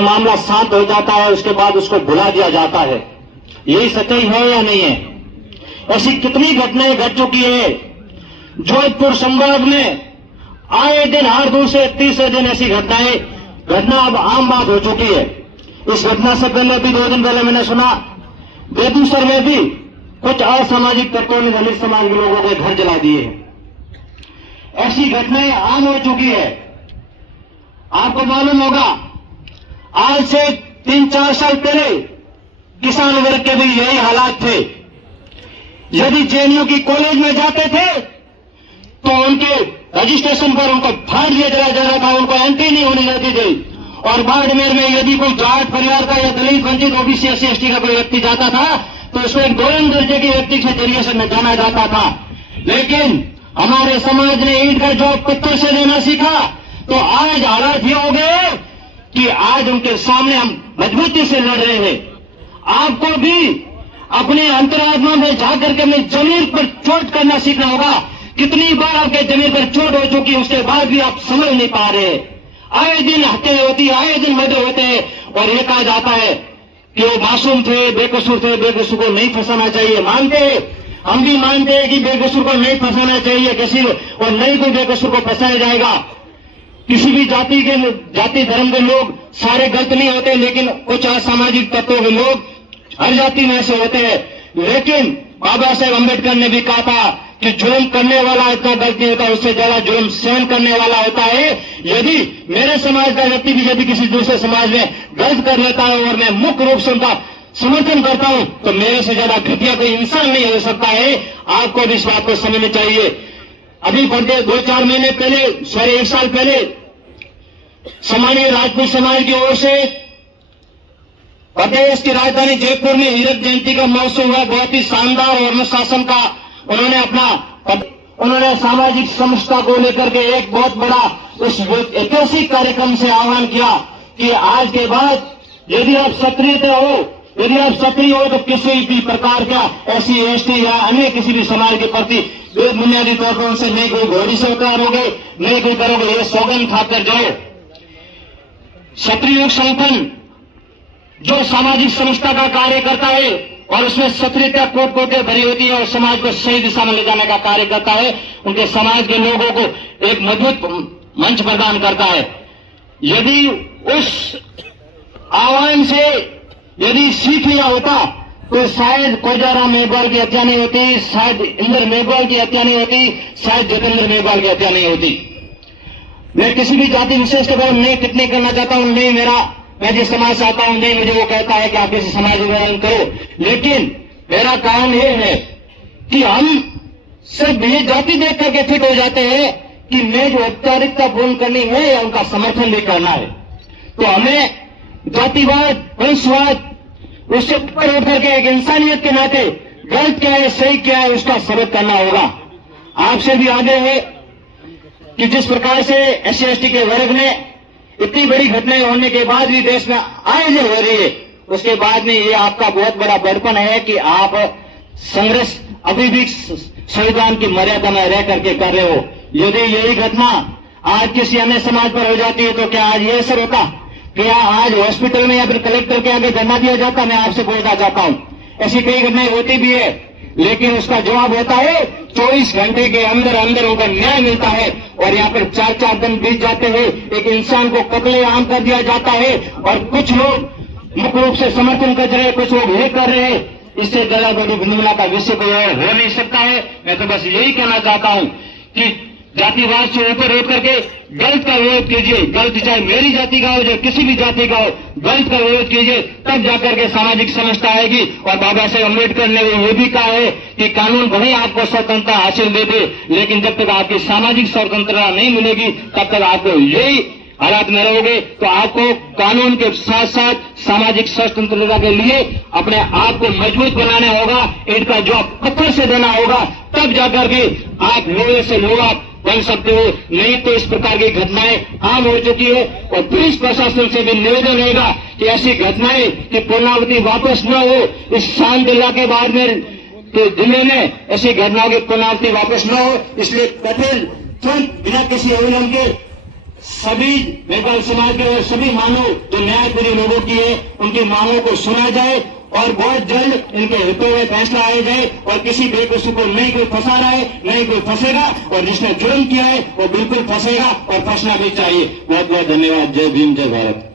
मामला शांत हो जाता है, उसके बाद उसको भुला दिया जाता है। यही सच्चाई है या नहीं है? ऐसी कितनी घटनाएं घट चुकी है। जोधपुर संभाग में आए दिन, हर दूसरे तीसरे दिन ऐसी घटना अब आम बात हो चुकी है। इस घटना से पहले भी 2 दिन पहले मैंने सुना बेगूसराय में भी कुछ असामाजिक तत्वों ने दलित समाज के लोगों के घर जला दिए हैं। ऐसी घटनाएं आम हो चुकी है। आपको मालूम होगा, आज से 3-4 साल पहले किसान वर्ग के भी यही हालात थे। यदि जेएनयू की कॉलेज में जाते थे तो उनके रजिस्ट्रेशन पर उनको फाड़ दिया चला जा रहा था, उनको एंट्री नहीं होने देती थी। और बाड़मेर में यदि कोई जाट परिवार का या दलित वंचित ओबीसी एससी एसटी का कोई व्यक्ति जाता था तो उसको एक 2 दर्जे के व्यक्ति के जरिए से जाना जाता था। लेकिन हमारे समाज ने ईंट का जवाब पत्थर से देना सीखा, तो आज हालात ये हो गए कि आज उनके सामने हम मजबूती से लड़ रहे हैं। आपको भी अपने अंतरात्मा में जाकर के अपनी जमीन पर चोट करना सीखना होगा। कितनी बार आपके जमीन पर चोट हो चुकी है, उसके बाद भी आप समझ नहीं पा रहे। आए दिन हत्याएं होती है, आए दिन मर्डर होते हैं, और ये कहा जाता है कि वो मासूम थे, बेकसूर थे, बेकसूर को नहीं फंसाना चाहिए। मानते हैं, हम भी मानते हैं कि बेकसूर को नहीं फंसाना चाहिए किसी, और नहीं कोई बेकसूर को फंसाया जाएगा। किसी भी जाति धर्म के लोग सारे गलत नहीं होते, लेकिन कुछ असामाजिक तत्वों के लोग हर जाति में ऐसे होते हैं। लेकिन बाबा साहेब अम्बेडकर ने भी कहा था कि जुल्म करने वाला इतना गलत नहीं होता, उससे ज्यादा जुल्म सहन करने वाला होता है। यदि मेरे समाज का व्यक्ति भी यदि किसी दूसरे समाज में गलत कर लेता है और मैं मुख्य रूप से उनका समर्थन करता हूं, तो मेरे से ज्यादा घटिया कोई इंसान नहीं हो सकता है। आपको भी इस बात को समझना चाहिए। अभी 2-4 महीने पहले, 1 साल पहले सामान्य राजपूत समाज की ओर से प्रदेश की राजधानी जयपुर में हीरक जयंती का महोत्सव हुआ। बहुत ही शानदार और अनुशासन का उन्होंने सामाजिक समरसता को लेकर के एक बहुत बड़ा उस ऐतिहासिक कार्यक्रम से आह्वान किया कि आज के बाद यदि आप सक्रिय हो तो किसी भी प्रकार का SC ST या अन्य किसी भी समाज के प्रति बुनियादी तौर पर उनसे नहीं कोई घोड़ी से उतारोगे, नहीं कोई करोगे, ये सौगंध खाकर जाओ। सक्रिय संगठन जो सामाजिक समरसता का कार्य करता है और उसमें सक्रियता कोट-कोटे भरी होती है और समाज को सही दिशा में ले जाने का कार्य करता है, उनके समाज के लोगों को एक मजबूत मंच प्रदान करता है। यदि उस आह्वान से यदि सीख लिया होता तो शायद कोजाराम मेघवाल की हत्या नहीं होती, शायद इंद्र मेघवाल की हत्या नहीं होती, शायद जितेंद्र मेघवाल की हत्या नहीं होती। मैं किसी भी जाति विशेष के बारे में नहीं टिप्पणी करना चाहता हूं, नहीं मैं जिस समाज से आता हूं, नहीं मुझे वो कहता है कि आप किसी समाज में करो, लेकिन मेरा काम ये है कि हम सिर्फ ये जाति देख करके फिट हो जाते हैं कि मैं जो औपचारिकता पूर्ण करनी है या उनका समर्थन भी करना है। तो हमें जातिवाद, वंशवाद, उससे ऊपर उठ करके एक इंसानियत के नाते गलत क्या है, सही क्या है, उसका सबक करना होगा। आपसे भी आग्रह है कि जिस प्रकार से SC ST के वर्ग में इतनी बड़ी घटनाएं होने के बाद भी देश में आयोजन हो रही है, उसके बाद में ये आपका बहुत बड़ा बड़पन है कि आप संघर्ष अभी भी संविधान की मर्यादा में रह करके कर रहे हो। यदि यही घटना आज किसी अन्य समाज पर हो जाती है तो क्या आज ये असर होता? क्या आज हॉस्पिटल में या फिर कलेक्टर के आगे धरना दिया जाता? मैं आपसे पूछना चाहता हूं। ऐसी कई घटनाएं होती भी है, लेकिन उसका जवाब होता है 24 घंटे के अंदर अंदर उनका न्याय मिलता है। और यहाँ पर 4-4 दिन बीत जाते हैं, एक इंसान को कत्लेआम कर दिया जाता है और कुछ लोग मुख्य रूप से समर्थन कर रहे हैं, कुछ लोग ये कर रहे हैं। इससे ज्यादा बड़ी विडंबना का विषय कोई और हो नहीं सकता है। मैं तो बस यही कहना चाहता हूं कि जातिवाद से ऊपर उठ करके गलत का विरोध कीजिए। गलत चाहे मेरी जाति का हो, चाहे किसी भी जाति का हो, गलत का विरोध कीजिए, तब जाकर के सामाजिक समरसता आएगी। और बाबा साहेब अम्बेडकर ने ये भी कहा है कि कानून भले आपको स्वतंत्रता हासिल दे दे, लेकिन जब तक आपकी सामाजिक स्वतंत्रता नहीं मिलेगी तब तक आपको यही हालात में रहोगे। तो आपको कानून के साथ साथ सामाजिक स्वतंत्रता के लिए अपने आप को मजबूत बनाना होगा, इनका जवाब पत्थर से देना होगा, तब जाकर के आप लोहे से लोहा बन सकते हो। नहीं तो इस प्रकार की घटनाएं आम हो चुकी है। और पुलिस प्रशासन से भी निवेदन रहेगा कि ऐसी घटनाएं की पुनरावृत्ति वापस न हो। इस शांत इलाके बाद में के जिले में ऐसी घटनाओं की पुनरावृत्ति वापस न हो, इसलिए कठिन तुरंत बिना किसी अविलंब के सभी नेपाल समाज के और सभी मांगों जो न्यायप्रिय लोगों की है उनकी मांगों को सुना जाए और बहुत जल्द इनके हितों में फैसला आया जाए और किसी बेकसूर को नहीं कोई फंसा रहा है, नहीं कोई फंसेगा और जिसने जुर्म किया है वो बिल्कुल फंसेगा और फंसना भी चाहिए। बहुत बहुत धन्यवाद। जय भीम, जय भारत।